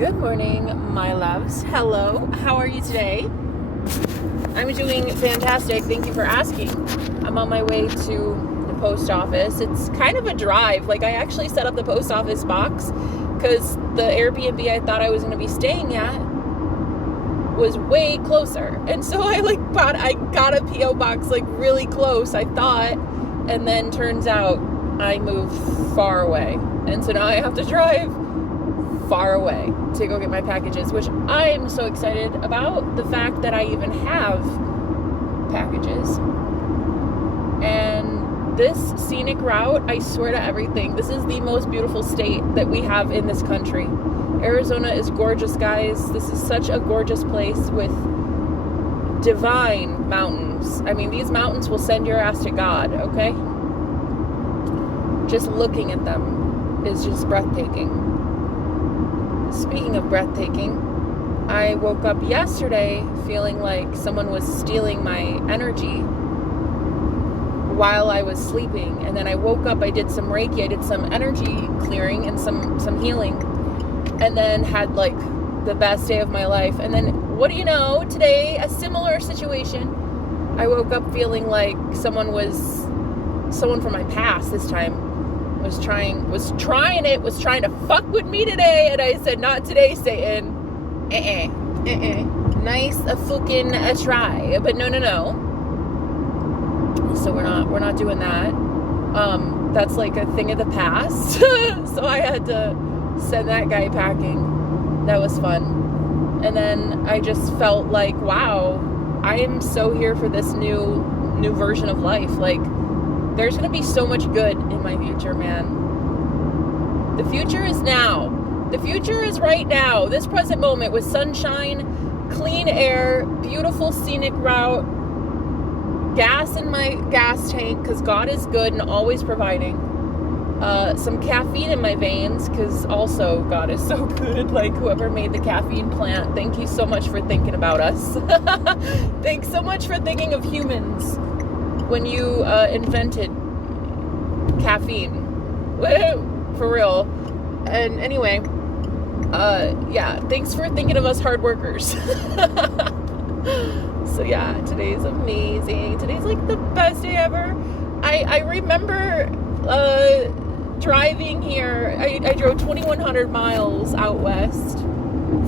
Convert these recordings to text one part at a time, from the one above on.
Good morning, my loves. Hello, how are you today? I'm doing fantastic. Thank you for asking. I'm on my way to the post office. It's kind of a drive. I actually set up the post office box because the Airbnb I thought I was going to be staying at was way closer. And so I got a P.O. box really close, I thought, and then turns out I moved far away. And so now I have to drive far away to go get my packages, which I am so excited about, the fact that I even have packages. And this scenic route, I swear to everything, this is the most beautiful state that we have in this country. Arizona is gorgeous, guys. This is such a gorgeous place with divine mountains. I mean, these mountains will send your ass to God, okay? Just looking at them is just breathtaking. Speaking of breathtaking, I woke up yesterday feeling like someone was stealing my energy while I was sleeping. And then I woke up, I did some Reiki, I did some energy clearing and some healing, and then had the best day of my life. And then, what do you know, today, a similar situation. I woke up feeling like someone from my past this time was trying to fuck with me today, and I said, not today, Satan. Nice a fucking try, but no. So we're not doing that. That's a thing of the past. So I had to send that guy packing. That was fun. And then I just felt like, wow, I am so here for this new version of life. There's going to be so much good in my future, man. The future is now. The future is right now. This present moment with sunshine, clean air, beautiful scenic route, gas in my gas tank because God is good and always providing. Some caffeine in my veins because also God is so good. Whoever made the caffeine plant, thank you so much for thinking about us. Thanks so much for thinking of humans when you invented caffeine. Woo, for real. And anyway, yeah, thanks for thinking of us hard workers. So yeah, today's amazing. Today's the best day ever. I remember driving here. I drove 2,100 miles out west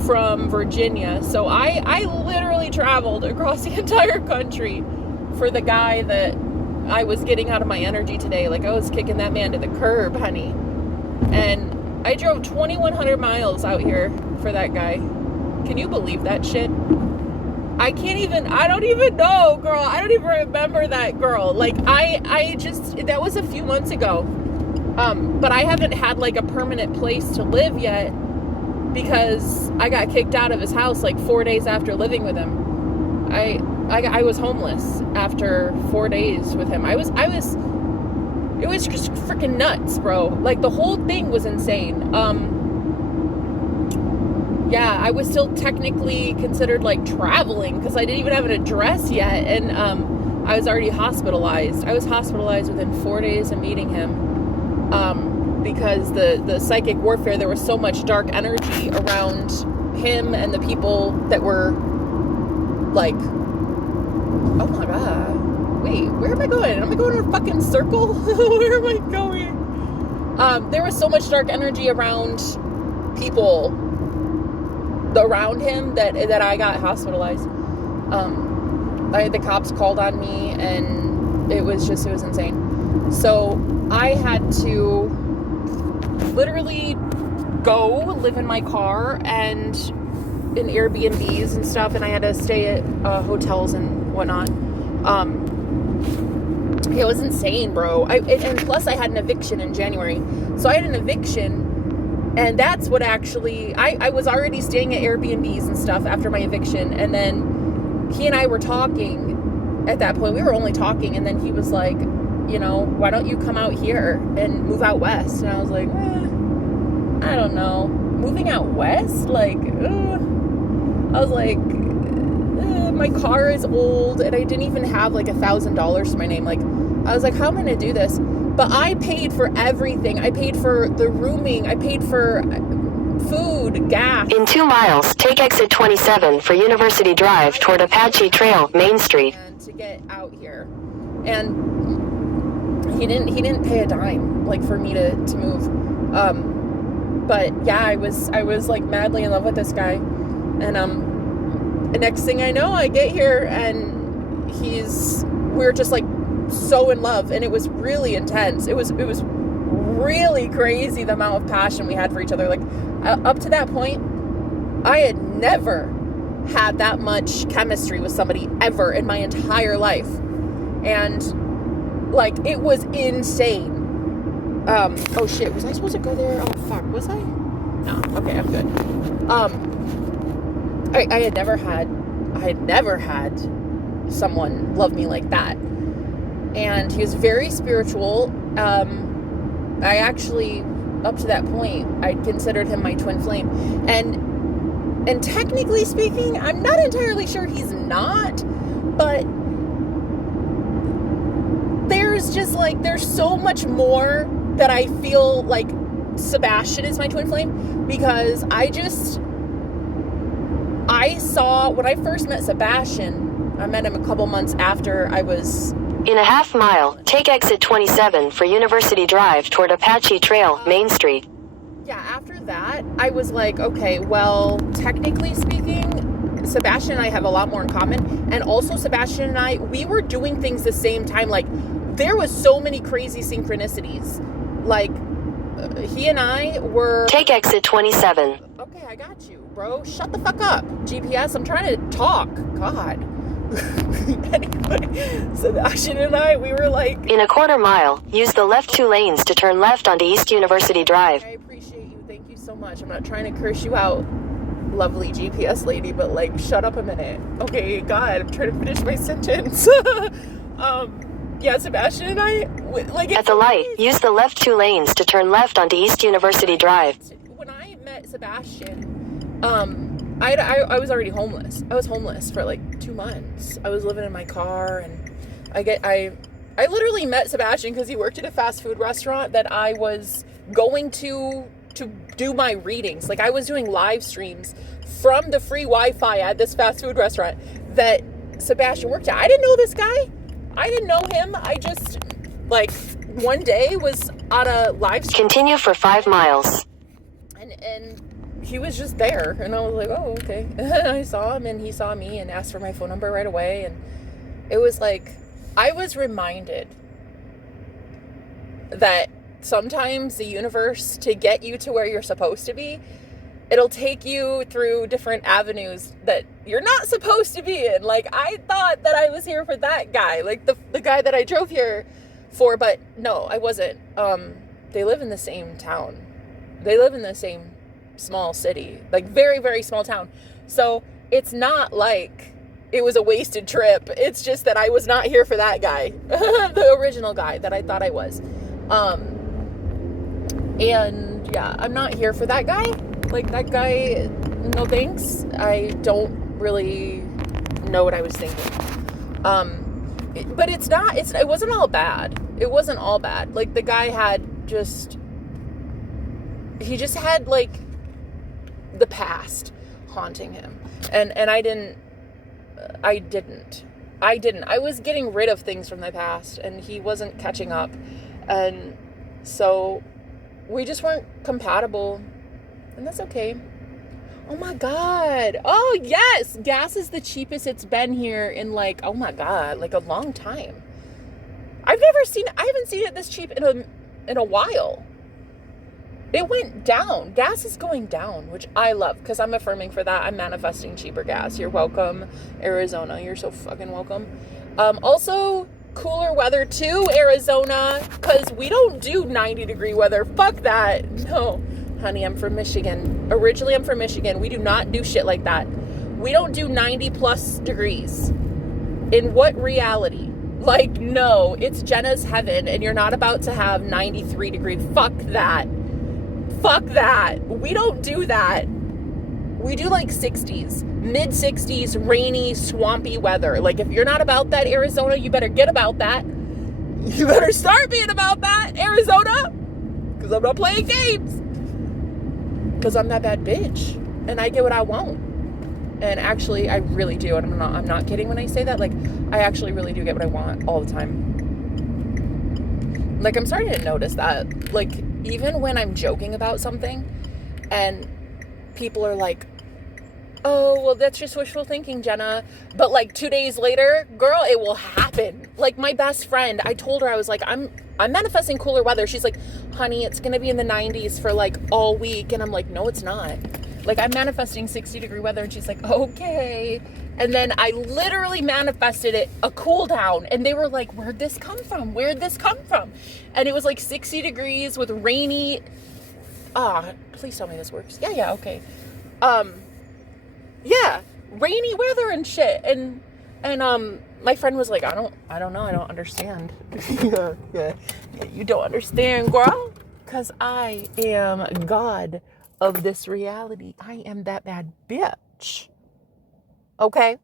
from Virginia. So I literally traveled across the entire country for the guy that I was getting out of my energy today. I was kicking that man to the curb, honey. And I drove 2,100 miles out here for that guy. Can you believe that shit? I don't even know, girl. I don't even remember that girl. That was a few months ago. But I haven't had a permanent place to live yet because I got kicked out of his house 4 days after living with him. I was homeless after 4 days with him. It was just freaking nuts, bro. The whole thing was insane. Yeah, I was still technically considered traveling because I didn't even have an address yet. And I was already hospitalized. I was hospitalized within 4 days of meeting him because the psychic warfare, there was so much dark energy around him and the people that were oh my god, wait, where am I going? Am I going in a fucking circle? Where am I going? There was so much dark energy around people around him that I got hospitalized. The cops called on me, and it was insane. So I had to literally go live in my car and in Airbnbs and stuff, and I had to stay at hotels and whatnot. It was insane, bro. And plus I had an eviction in January. So I had an eviction, and that's what actually, I was already staying at Airbnbs and stuff after my eviction, and then he and I were talking at that point. We were only talking, and then he was like, why don't you come out here and move out west? And I was like, I don't know. Moving out west? I was like, my car is old, and I didn't even have $1,000 to my name. I was like, how am I going to do this? But I paid for everything. I paid for the rooming. I paid for food. food, gas. In 2 miles, take exit 27 for University Drive toward Apache Trail, Main Street. And to get out here. And he didn't pay a dime, like, for me to move. But yeah, I was like madly in love with this guy. And the next thing I know, I get here and we're just like so in love, and it was really intense. It was really crazy the amount of passion we had for each other. Like, up to that point, I had never had that much chemistry with somebody ever in my entire life. And like, it was insane. Oh shit, was I supposed to go there? Oh fuck, was I? No, okay, I'm good. I had never had someone love me like that. And he was very spiritual. I actually, up to that point, I considered him my twin flame. And technically speaking, I'm not entirely sure he's not, but there's just like, there's so much more that I feel like Sebastian is my twin flame, because I saw, when I first met Sebastian, I met him a couple months after I was... In a half mile, take exit 27 for University Drive toward Apache Trail, Main Street. Yeah, after that, I was like, okay, well, technically speaking, Sebastian and I have a lot more in common. And also, Sebastian and I, we were doing things the same time. Like, there was so many crazy synchronicities. Like, he and I were... Take exit 27. Okay, I got you, bro. Shut the fuck up, GPS. I'm trying to talk. God. Anyway, Sebastian and I, we were like... In a quarter mile, use the left 2 lanes to turn left onto East University Drive. I appreciate you. Thank you so much. I'm not trying to curse you out, lovely GPS lady, but like, shut up a minute. Okay, God, I'm trying to finish my sentence. Yeah, Sebastian and I, like... At the light, use the left 2 lanes to turn left onto East University Drive. When I met Sebastian, I was already homeless. I was homeless for like 2 months. I was living in my car, and I literally met Sebastian because he worked at a fast food restaurant that I was going to do my readings. Like, I was doing live streams from the free Wi-Fi at this fast food restaurant that Sebastian worked at. I didn't know this guy. I didn't know him. I just, like, one day was on a live stream. Continue for 5 miles. And he was just there. And I was like, oh, okay. And I saw him, and he saw me and asked for my phone number right away. And it was like, I was reminded that sometimes the universe, to get you to where you're supposed to be, it'll take you through different avenues that you're not supposed to be in. Like, I thought that I was here for that guy, like the guy that I drove here for, but no, I wasn't. They live in the same town. They live in the same small city, like very, very small town. So it's not like it was a wasted trip. It's just that I was not here for that guy, the original guy that I thought I was. And yeah, I'm not here for that guy. Like, that guy, no thanks. I don't really know what I was thinking. But it wasn't all bad. It wasn't all bad. Like, the guy he just had, like, the past haunting him. And I didn't. I was getting rid of things from the past, and he wasn't catching up. And so we just weren't compatible. And that's okay. Oh my God. Oh yes. Gas is the cheapest it's been here in, like, oh my God, like a long time. I haven't seen it this cheap in a while. It went down. Gas is going down, which I love, because I'm affirming for that. I'm manifesting cheaper gas. You're welcome, Arizona. You're so fucking welcome. Also, cooler weather too, Arizona, because we don't do 90-degree weather. Fuck that. No. Honey, I'm from Michigan. Originally, I'm from Michigan. We do not do shit like that. We don't do 90 plus degrees. In what reality? Like, no, it's Jenna's heaven, and you're not about to have 93 degrees. Fuck that. Fuck that. We don't do that. We do like 60s, mid 60s, rainy, swampy weather. Like, if you're not about that, Arizona, you better get about that. You better start being about that, Arizona, because I'm not playing games. because I'm that bad bitch and I get what I want. And actually, I really do. And I'm not kidding when I say that. Like, I actually really do get what I want all the time. Like, I'm starting to notice that. Like, even when I'm joking about something and people are like, oh, well, that's just wishful thinking, Jenna. But like 2 days later, girl, it will happen. Like my best friend, I told her, I was like, I'm manifesting cooler weather. She's like, honey, it's going to be in the 90s for like all week. And I'm like, no, it's not. Like I'm manifesting 60-degree weather. And she's like, okay. And then I literally manifested it, a cool down. And they were like, where'd this come from? Where'd this come from? And it was like 60 degrees with rainy. Please tell me this works. Yeah, okay. Yeah, rainy weather and shit. And my friend was like, I don't know, I don't understand. yeah, you don't understand, girl, because I am God of this reality. I am that bad bitch. Okay?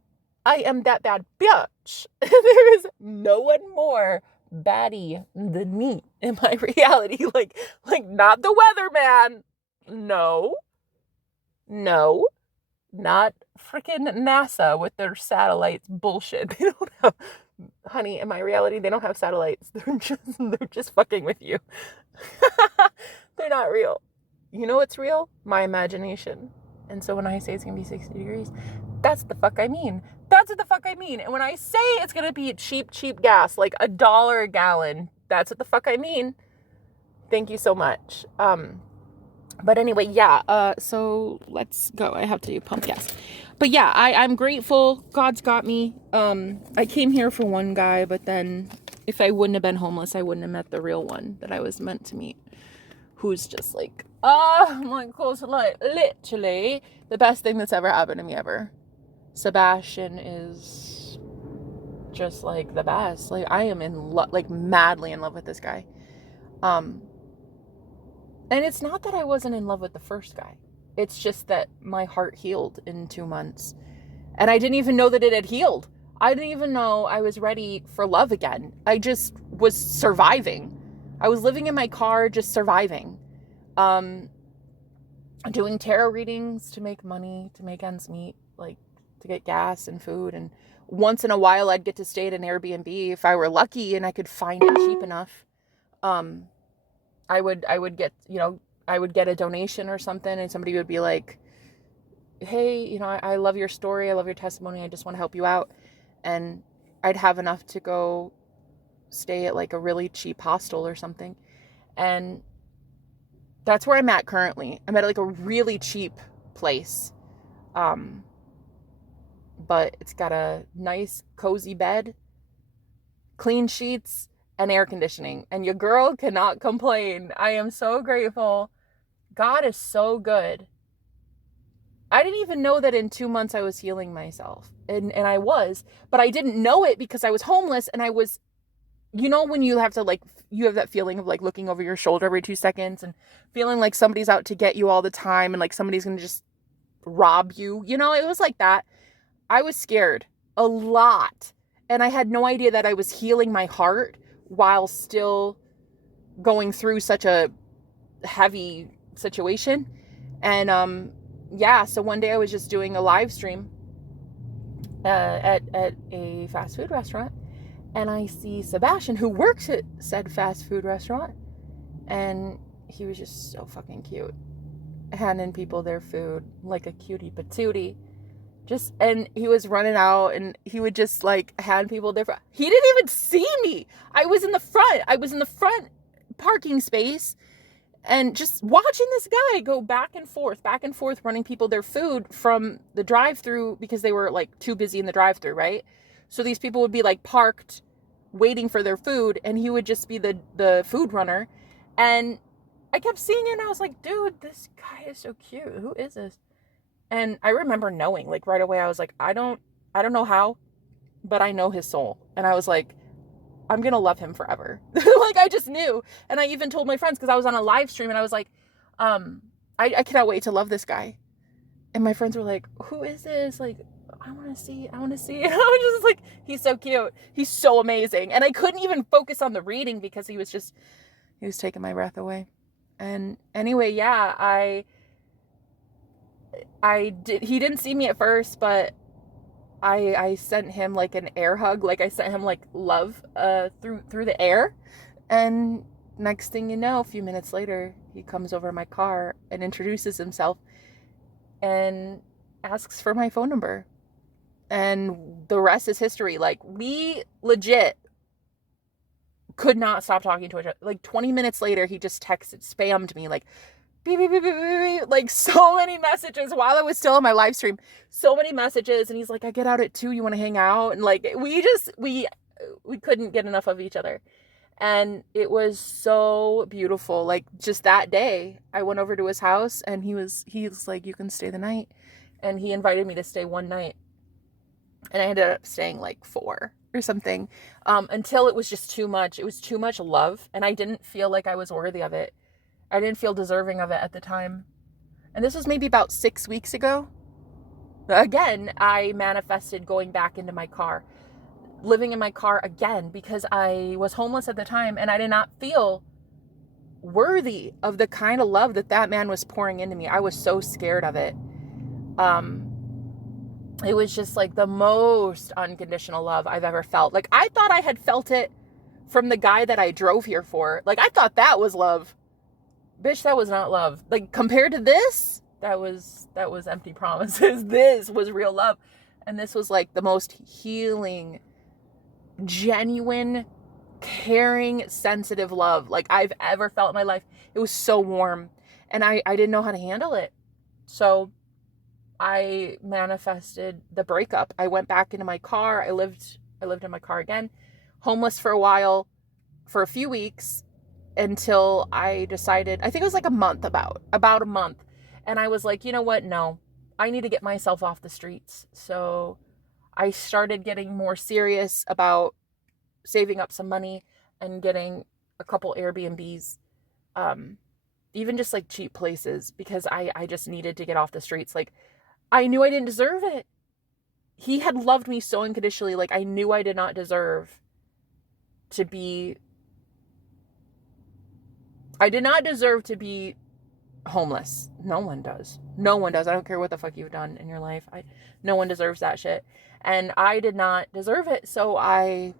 I am that bad bitch. There is no one more baddie than me in my reality. Like not the weather man. No. Not freaking NASA with their satellites bullshit. They don't have, honey, in my reality, they don't have satellites. They're just fucking with you. They're not real. You know what's real? My imagination. And so when I say it's gonna be 60 degrees, that's the fuck I mean. That's what the fuck I mean. And when I say it's gonna be cheap gas, like $1 a gallon, that's what the fuck I mean. Thank you so much. But anyway, yeah, so let's go. I have to pump gas. But yeah, I'm grateful. God's got me. I came here for one guy, but then if I wouldn't have been homeless, I wouldn't have met the real one that I was meant to meet. Who's just like, oh my God, like literally the best thing that's ever happened to me ever. Sebastian is just like the best. Like I am in love, like madly in love with this guy. And it's not that I wasn't in love with the first guy. It's just that my heart healed in 2 months. And I didn't even know that it had healed. I didn't even know I was ready for love again. I just was surviving. I was living in my car, just surviving. Doing tarot readings to make money, to make ends meet, like to get gas and food. And once in a while, I'd get to stay at an Airbnb if I were lucky and I could find it cheap enough. I would get, I would get a donation or something and somebody would be like, hey, I love your story. I love your testimony. I just want to help you out. And I'd have enough to go stay at like a really cheap hostel or something. And that's where I'm at currently. I'm at like a really cheap place. But it's got a nice cozy bed, clean sheets, and air conditioning. And your girl cannot complain. I am so grateful. God is so good. I didn't even know that in 2 months I was healing myself. And I was. But I didn't know it because I was homeless and I was, when you have to like, you have that feeling of like looking over your shoulder every 2 seconds and feeling like somebody's out to get you all the time and like somebody's going to just rob you. It was like that. I was scared a lot. And I had no idea that I was healing my heart while still going through such a heavy situation. And so one day I was just doing a live stream at a fast food restaurant, and I see Sebastian, who works at said fast food restaurant, and he was just so fucking cute, handing people their food like a cutie patootie. And he was running out and he would just like hand people their food. He didn't even see me. I was in the front parking space and just watching this guy go back and forth, running people their food from the drive-thru because they were like too busy in the drive-thru, right? So these people would be like parked waiting for their food and he would just be the food runner. And I kept seeing it and I was like, dude, this guy is so cute. Who is this? And I remember knowing, like, right away, I was like, I don't know how, but I know his soul. And I was like, I'm going to love him forever. Like, I just knew. And I even told my friends, because I was on a live stream, and I was like, I cannot wait to love this guy. And my friends were like, who is this? Like, I want to see. And I was just like, he's so cute. He's so amazing. And I couldn't even focus on the reading because he was taking my breath away. And anyway, yeah, he didn't see me at first, but I sent him like an air hug. Like I sent him like love through the air. And next thing you know, a few minutes later, he comes over to my car and introduces himself and asks for my phone number. And the rest is history. Like, we legit could not stop talking to each other. Like 20 minutes later, he just spammed me like beep, beep, beep, beep, beep, like so many messages while I was still on my live stream. So many messages. And he's like, I get out at 2. You want to hang out? And like, we couldn't get enough of each other. And it was so beautiful. Like, just that day, I went over to his house and he was like, you can stay the night. And he invited me to stay one night. And I ended up staying like 4 or something, until it was just too much. It was too much love. And I didn't feel like I was worthy of it. I didn't feel deserving of it at the time. And this was maybe about 6 weeks ago. Again, I manifested going back into my car, living in my car again, because I was homeless at the time and I did not feel worthy of the kind of love that man was pouring into me. I was so scared of it. It was just like the most unconditional love I've ever felt. Like, I thought I had felt it from the guy that I drove here for. Like, I thought that was love. Bitch, that was not love. Like, compared to this, that was empty promises. This was real love. And this was like the most healing, genuine, caring, sensitive love like I've ever felt in my life. It was so warm, and I didn't know how to handle it. So I manifested the breakup. I went back into my car. I lived in my car again, homeless for a while, for a few weeks, until I decided, I think it was like a month, about a month. And I was like, you know what? No, I need to get myself off the streets. So I started getting more serious about saving up some money and getting a couple Airbnbs, even just like cheap places, because I just needed to get off the streets. Like, I knew I didn't deserve it. He had loved me so unconditionally. Like, I knew I did not deserve to be homeless. No one does. No one does. I don't care what the fuck you've done in your life. No one deserves that shit. And I did not deserve it. So at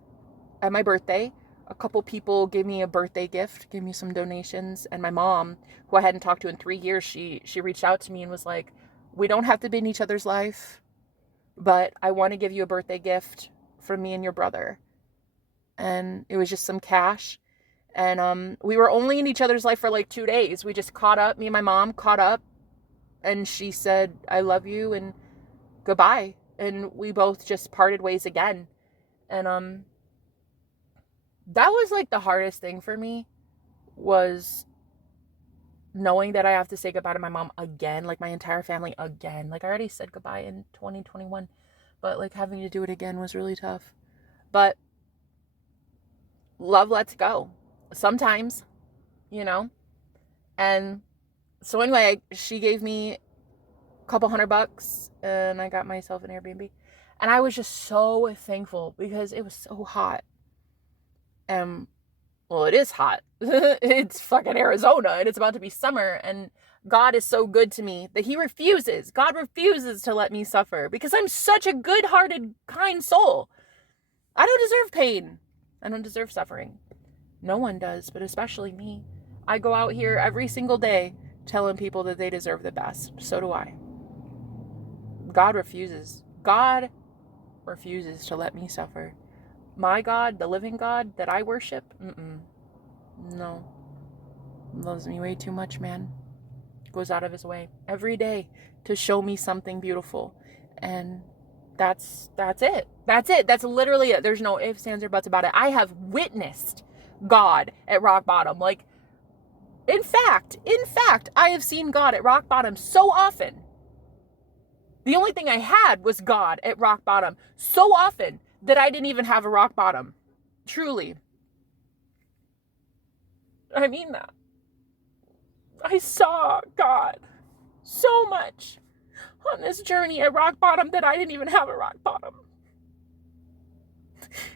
my birthday, a couple people gave me a birthday gift, gave me some donations. And my mom, who I hadn't talked to in 3 years, she reached out to me and was like, we don't have to be in each other's life, but I want to give you a birthday gift from me and your brother. And it was just some cash. And we were only in each other's life for like 2 days. We just caught up. Me and my mom caught up. And she said, I love you and goodbye. And we both just parted ways again. And that was like the hardest thing for me, was knowing that I have to say goodbye to my mom again, like my entire family again. Like, I already said goodbye in 2021, but like having to do it again was really tough. But love lets go sometimes, you know? And so anyway, she gave me a couple $100 and I got myself an Airbnb. And I was just so thankful because it was so hot. Well, it is hot. It's fucking Arizona and it's about to be summer, and God is so good to me that God refuses to let me suffer because I'm such a good-hearted, kind soul. I don't deserve pain. I don't deserve suffering. No one does, but especially me. I go out here every single day telling people that they deserve the best. So do I. God refuses. God refuses to let me suffer. My God, the living God that I worship, no. Loves me way too much, man. Goes out of his way every day to show me something beautiful. And that's it. That's it. That's literally it. There's no ifs, ands, or buts about it. I have witnessed God at rock bottom. Like, in fact, I have seen God at rock bottom so often. The only thing I had was God at rock bottom so often that I didn't even have a rock bottom. Truly. I mean that. I saw God so much on this journey at rock bottom that I didn't even have a rock bottom.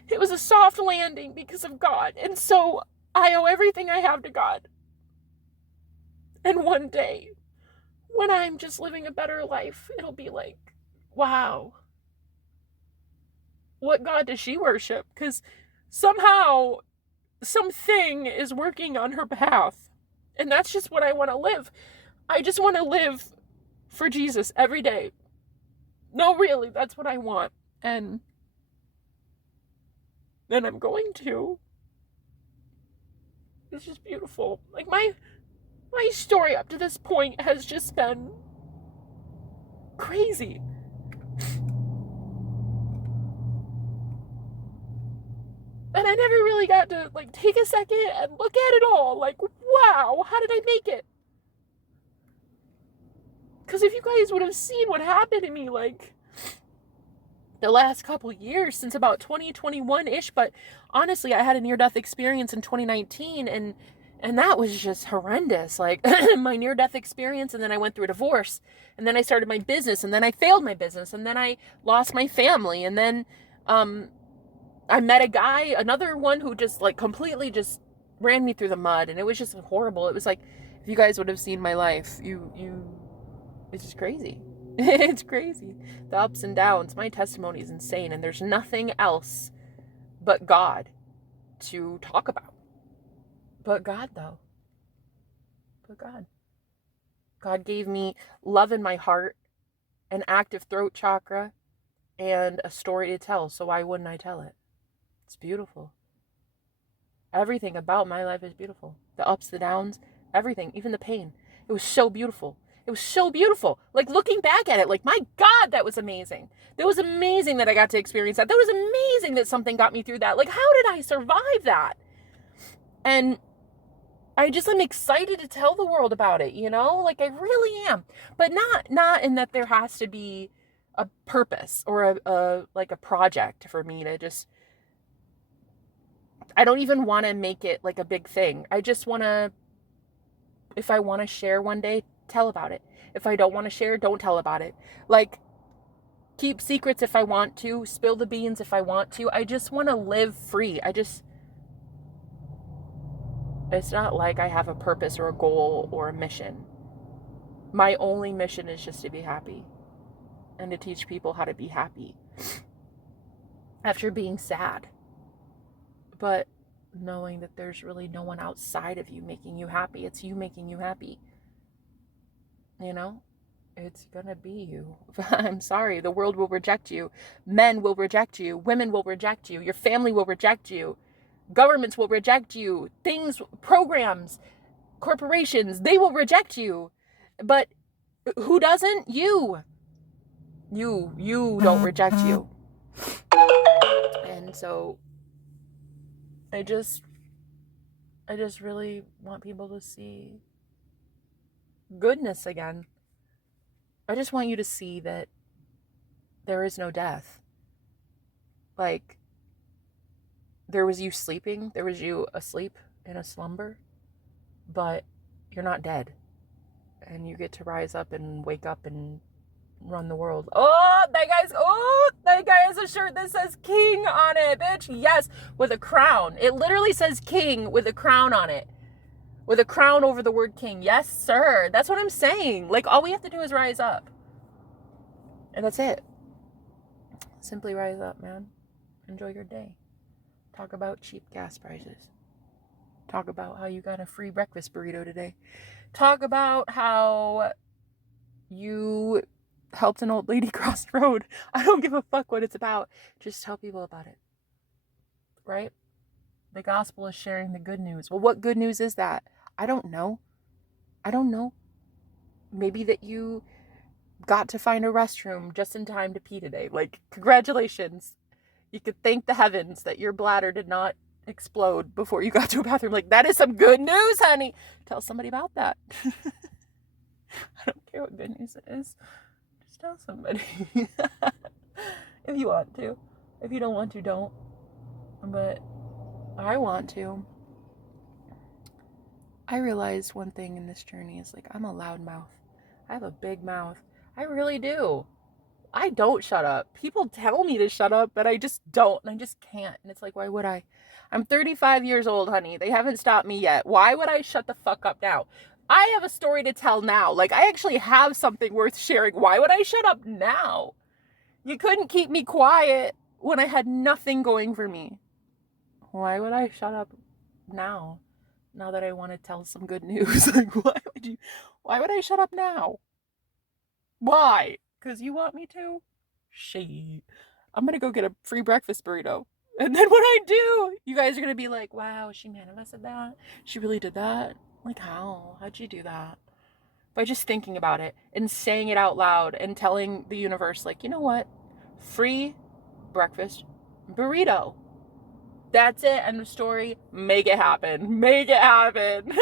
It was a soft landing because of God. And so I owe everything I have to God. And one day when I'm just living a better life, it'll be like, wow, what God does she worship? Because somehow something is working on her behalf. And that's just what I want to live. I just want to live for Jesus every day. No, really, that's what I want. And then I'm going to. It's just beautiful. Like my story up to this point has just been crazy. And I never really got to like take a second and look at it all. Like, wow, how did I make it? Because if you guys would have seen what happened to me, like, the last couple years, since about 2021-ish, but honestly, I had a near-death experience in 2019, and that was just horrendous. Like, my near-death experience, and then I went through a divorce, and then I started my business, and then I failed my business, and then I lost my family, and then, I met a guy, another one who just, like, completely just ran me through the mud, and it was just horrible. It was like, if you guys would have seen my life, it's just crazy. It's crazy. The ups and downs. My testimony is insane, and there's nothing else but God to talk about. But God, though. But God. God gave me love in my heart, an active throat chakra, and a story to tell, so why wouldn't I tell it? It's beautiful. Everything about my life is beautiful. The ups, the downs, everything, even the pain. It was so beautiful. It was so beautiful. Like, looking back at it, like, my God, that was amazing. That was amazing that I got to experience that. That was amazing that something got me through that. Like, how did I survive that? And I'm excited to tell the world about it, you know? Like, I really am. But not in that there has to be a purpose or a project for me to just, I don't even want to make it like a big thing. I just want to, if I want to share one day, tell about it. If I don't want to share, don't tell about it. Like, keep secrets if I want to, spill the beans if I want to. I just want to live free. It's not like I have a purpose or a goal or a mission. My only mission is just to be happy and to teach people how to be happy after being sad. But knowing that there's really no one outside of you making you happy. It's you making you happy. You know, it's gonna be you. I'm sorry, the world will reject you. Men will reject you. Women will reject you. Your family will reject you. Governments will reject you. Things, programs, corporations, they will reject you. But who doesn't? You. You don't reject you. And so I just really want people to see goodness again. I just want you to see that there is no death. Like, there was you sleeping, there was you asleep in a slumber, but you're not dead. And you get to rise up and wake up and run the world. Oh, that guy has a shirt that says king on it, bitch. Yes, with a crown. It literally says king with a crown on it. With a crown over the word king. Yes, sir. That's what I'm saying. Like, all we have to do is rise up. And that's it. Simply rise up, man. Enjoy your day. Talk about cheap gas prices. Talk about how you got a free breakfast burrito today. Talk about how you helped an old lady cross the road. I don't give a fuck what it's about. Just tell people about it. Right? The gospel is sharing the good news. Well, what good news is that? I don't know. Maybe that you got to find a restroom just in time to pee today. Like, congratulations. You could thank the heavens that your bladder did not explode before you got to a bathroom. Like, that is some good news, honey. Tell somebody about that. I don't care what good news it is. Just tell somebody. If you want to. If you don't want to, don't. But I want to. I realized one thing in this journey is, like, I'm a loud mouth. I have a big mouth. I really do. I don't shut up. People tell me to shut up, but I just don't, and I just can't. And it's like, why would I? I'm 35 years old, honey. They haven't stopped me yet. Why would I shut the fuck up now? I have a story to tell now. Like, I actually have something worth sharing. Why would I shut up now? You couldn't keep me quiet when I had nothing going for me. Why would I shut up now? Now that I want to tell some good news. Like, why would I shut up now? Why? Because you want me to? Shit. I'm going to go get a free breakfast burrito. And then when I do, you guys are going to be like, wow, she manifested that? She really did that? Like, how? How'd you do that? By just thinking about it and saying it out loud and telling the universe, like, you know what? Free breakfast burrito. That's it. End of story. Make it happen. Make it happen.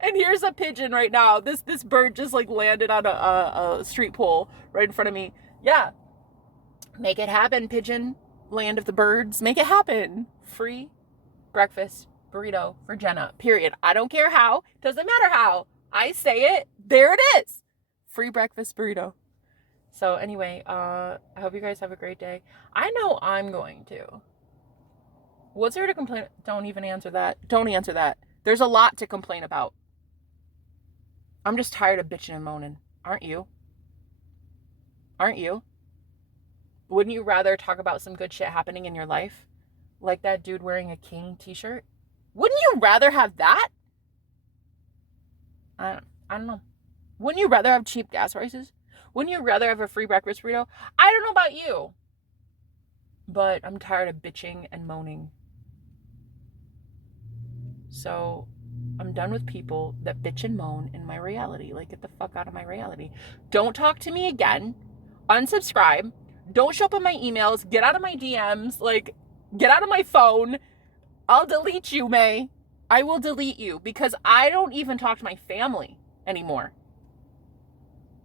And here's a pigeon right now. This bird just like landed on a street pole right in front of me. Yeah. Make it happen, pigeon. Land of the birds. Make it happen. Free breakfast burrito for Jenna. Period. I don't care how. Doesn't matter how. I say it. There it is. Free breakfast burrito. So anyway, I hope you guys have a great day. I know I'm going to. What's there to complain? Don't even answer that. Don't answer that. There's a lot to complain about. I'm just tired of bitching and moaning. Aren't you? Aren't you? Wouldn't you rather talk about some good shit happening in your life? Like that dude wearing a King t-shirt? Wouldn't you rather have that? I don't know. Wouldn't you rather have cheap gas prices? Wouldn't you rather have a free breakfast burrito? I don't know about you, but I'm tired of bitching and moaning. So I'm done with people that bitch and moan in my reality. Like, get the fuck out of my reality. Don't talk to me again. Unsubscribe. Don't show up in my emails. Get out of my DMs. Like, get out of my phone. I'll delete you, May. I will delete you because I don't even talk to my family anymore.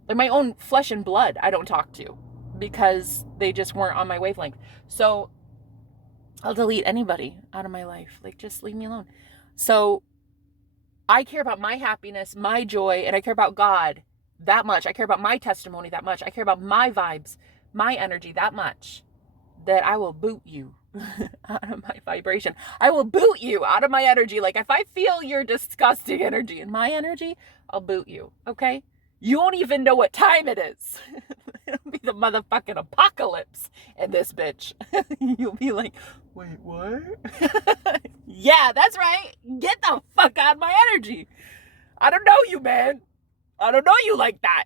Like, my own flesh and blood I don't talk to because they just weren't on my wavelength. So I'll delete anybody out of my life. Like, just leave me alone. So I care about my happiness, my joy, and I care about God that much. I care about my testimony that much. I care about my vibes, my energy that much that I will boot you out of my vibration. I will boot you out of my energy. Like, if I feel your disgusting energy in my energy, I'll boot you, okay? You won't even know what time it is. It'll be the motherfucking apocalypse in this bitch. You'll be like, wait, what? Yeah, that's right. Get the fuck out of my energy. I don't know you, man. I don't know you like that.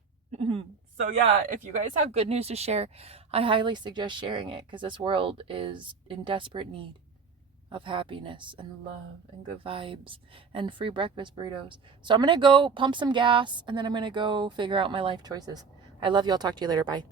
So yeah, if you guys have good news to share, I highly suggest sharing it because this world is in desperate need of happiness and love and good vibes and free breakfast burritos. So I'm going to go pump some gas and then I'm going to go figure out my life choices. I love you. I'll talk to you later. Bye.